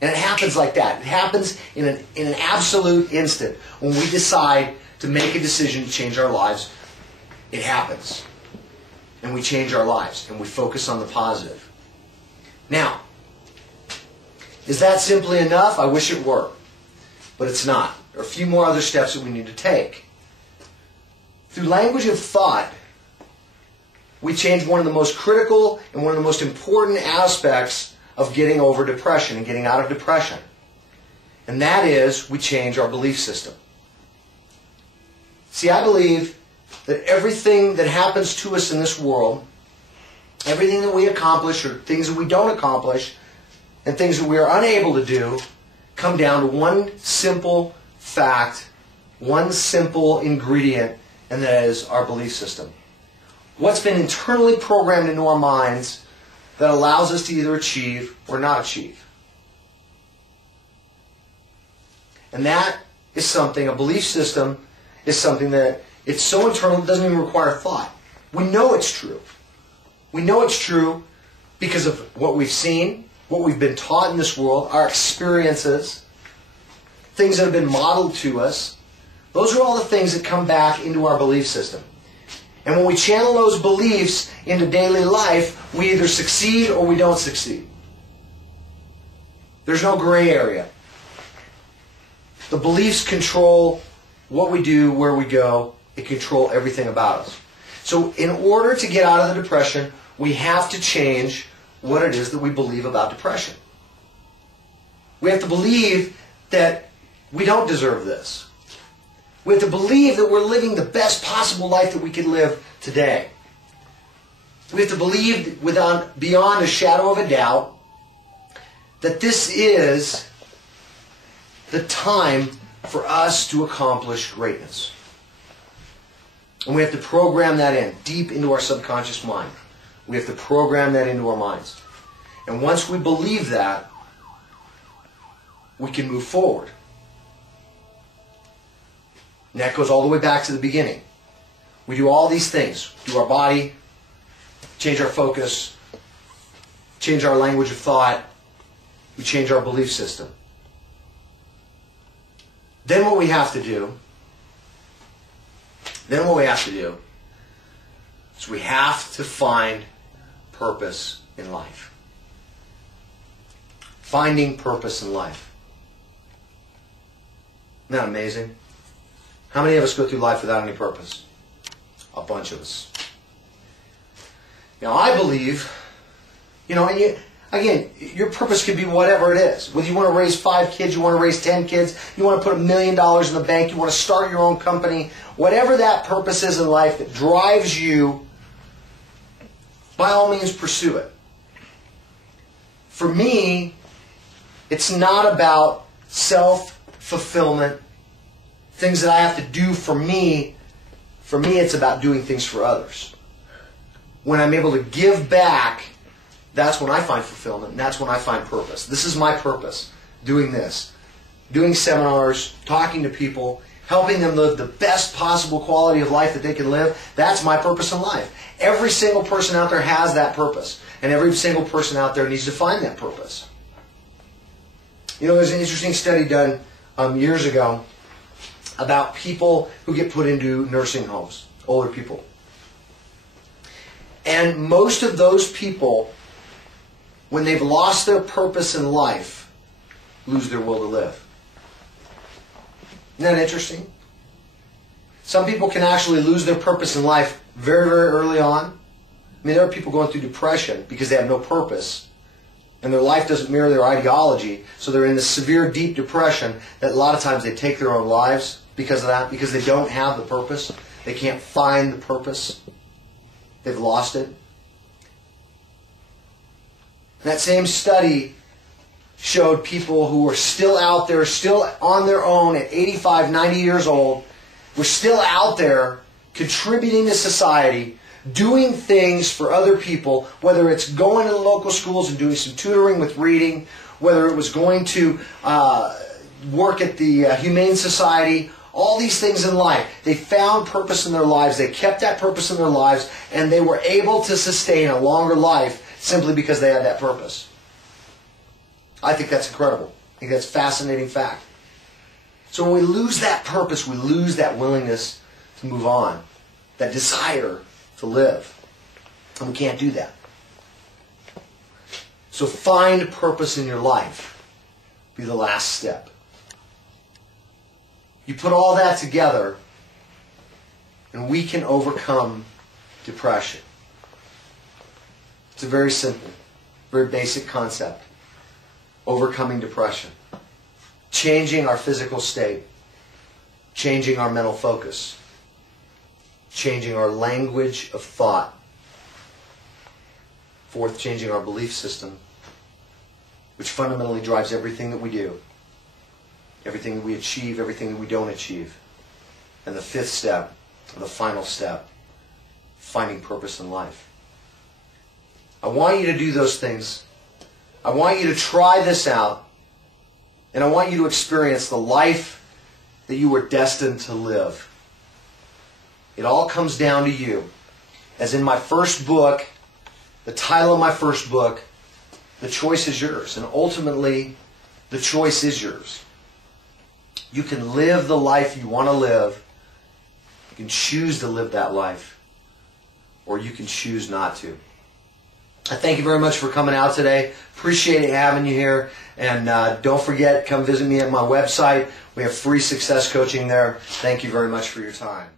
And it happens like that. It happens in an absolute instant. When we decide to make a decision to change our lives, it happens. And we change our lives, and we focus on the positive. Now, is that simply enough? I wish it were. But it's not. There are a few more other steps that we need to take. Through language of thought, we change one of the most critical and one of the most important aspects of getting over depression and getting out of depression. And that is, we change our belief system. See, I believe that everything that happens to us in this world, everything that we accomplish or things that we don't accomplish, and things that we are unable to do, come down to one simple fact, one simple ingredient, and that is our belief system. What's been internally programmed into our minds that allows us to either achieve or not achieve. And that is something, a belief system is something that it's so internal it doesn't even require thought. We know it's true. We know it's true because of what we've seen, what we've been taught in this world, our experiences, things that have been modeled to us. Those are all the things that come back into our belief system. And when we channel those beliefs into daily life, we either succeed or we don't succeed. There's no gray area. The beliefs control what we do, where we go. They control everything about us. So in order to get out of the depression, we have to change what it is that we believe about depression. We have to believe that we don't deserve this. We have to believe that we're living the best possible life that we can live today. We have to believe beyond a shadow of a doubt that this is the time for us to accomplish greatness. And we have to program that in, deep into our subconscious mind. We have to program that into our minds. And once we believe that, we can move forward. And that goes all the way back to the beginning. We do all these things. Do our body, change our focus, change our language of thought, we change our belief system. Then what we have to do is we have to find purpose in life. Finding purpose in life. Isn't that amazing? How many of us go through life without any purpose? A bunch of us. Now I believe, and again, your purpose could be whatever it is. Whether you want to raise 5 kids, you want to raise 10 kids, you want to put $1 million in the bank, you want to start your own company, whatever that purpose is in life that drives you, by all means pursue it. For me, it's not about self-fulfillment, things that I have to do for me. For me, it's about doing things for others. When I'm able to give back, that's when I find fulfillment, and that's when I find purpose. This is my purpose, doing this. Doing seminars, talking to people, helping them live the best possible quality of life that they can live. That's my purpose in life. Every single person out there has that purpose, and every single person out there needs to find that purpose. There's an interesting study done years ago about people who get put into nursing homes, older people. And most of those people, when they've lost their purpose in life, lose their will to live. Isn't that interesting? Some people can actually lose their purpose in life very, very early on. I mean, there are people going through depression because they have no purpose, and their life doesn't mirror their ideology, so they're in this severe, deep depression that a lot of times they take their own lives because of that, because they don't have the purpose. They can't find the purpose. They've lost it. That same study showed people who were still out there, still on their own at 85, 90 years old, were still out there contributing to society, doing things for other people, whether it's going to the local schools and doing some tutoring with reading, whether it was going to work at the Humane Society, all these things in life. They found purpose in their lives. They kept that purpose in their lives, and they were able to sustain a longer life simply because they had that purpose. I think that's incredible. I think that's a fascinating fact. So when we lose that purpose, we lose that willingness to move on, that desire to live. And we can't do that. So find purpose in your life. Be the last step. You put all that together, and we can overcome depression. It's a very simple, very basic concept. Overcoming depression. Changing our physical state. Changing our mental focus. Changing our language of thought. Fourth, changing our belief system, which fundamentally drives everything that we do. Everything that we achieve, everything that we don't achieve. And the fifth step, or the final step, finding purpose in life. I want you to do those things. I want you to try this out. And I want you to experience the life that you were destined to live. It all comes down to you. As in my first book, the title of my first book, the choice is yours. And ultimately, the choice is yours. You can live the life you want to live. You can choose to live that life. Or you can choose not to. I thank you very much for coming out today. Appreciate having you here. And don't forget, come visit me at my website. We have free success coaching there. Thank you very much for your time.